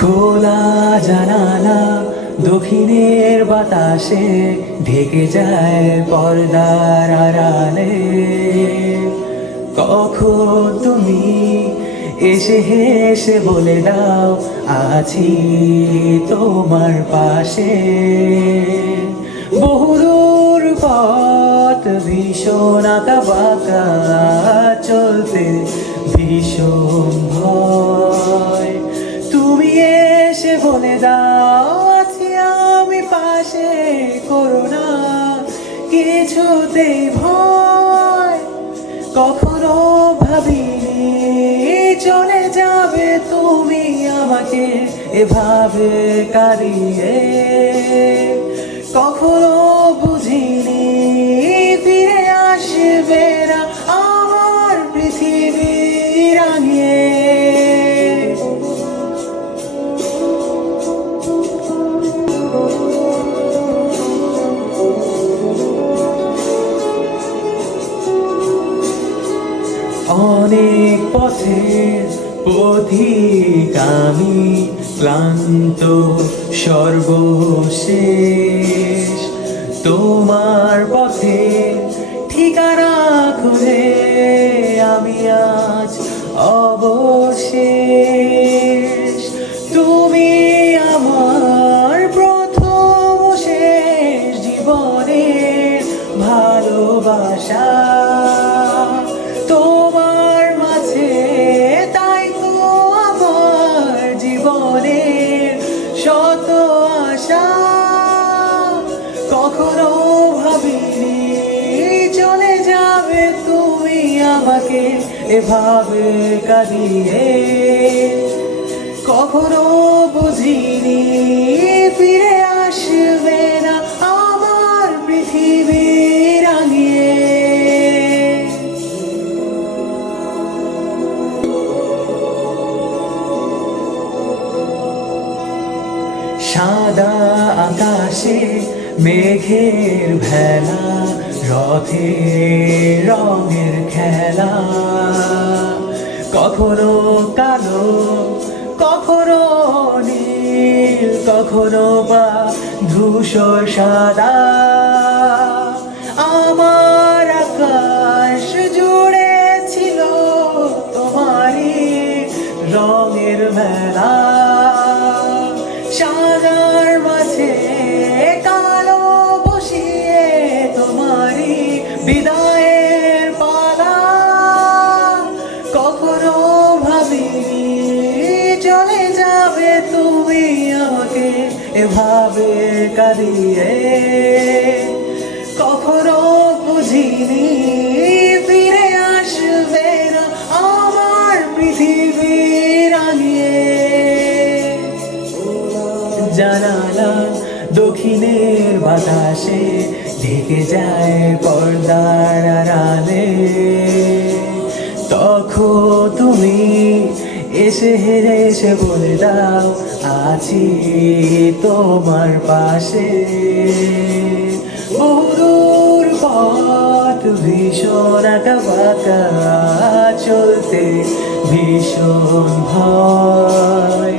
খোলা জানালা দক্ষিণের বাতাসে ঢেকে যায় পর্দার আড়ালে। কখন তুমি এসে হেসে বলে দাও আছি তোমার পাশে। বহুদূর পথ ভীষণ আঁকা বাঁকা, চলতে ভীষণ ভয়। তুমি এসে বলে দাও আছি আমি পাশে, করো না কিছুতেই ভয়। কখনো ভাবিনি চলে যাবে তুমি আমাকে এভাবে কাঁদিয়ে। কখনো বুঝিনি ফিরে আসবে না আমার পৃথিবী রাঙিয়ে। অনেক পথের পথিক আমি, ক্লান্ত সর্বশেষ। তোমার পথে ঠিকানা খুঁজে আমি আজ অবশেষ। তুমি আমার প্রথম শেষ জীবনের ভালোবাসা। তোমার মাঝে তাই তো আমার জীবনের শত আশা। কখনো ভাবিনি চলে যাবে তুমি আমাকে এভাবে কাঁদিয়ে। কখনো বুঝিনি ফিরে আসবে না আমার পৃথিবী রাঙিয়ে। সাদা আকাশে মেঘের ভেলা, রথে রঙের খেলা। কখনো কালো কখনো নীল, কখনো বা ধূসর সাদা। আমার আকাশ জুড়ে ছিল তোমারই রঙের মেলা। সাদার মাঝে কালো বসিয়ে তোমারই বিদায়ের পালা। কখনো ভাবিনি চলে যাবে তুমি আমাকে এভাবে কাঁদিয়ে। কখনো বুঝিনি ফিরে আসবে না আমার পৃথিবী রাঙিয়ে। জানালা দক্ষিণের বাতাসে ঢেকে যায় পর্দার আড়ালে। তখন তুমি এসে হেসে বলে দাও আছি তোমার পাশে। বহুদূর পথ ভীষণ আঁকা বাঁকা, চলতে ভীষণ ভয়।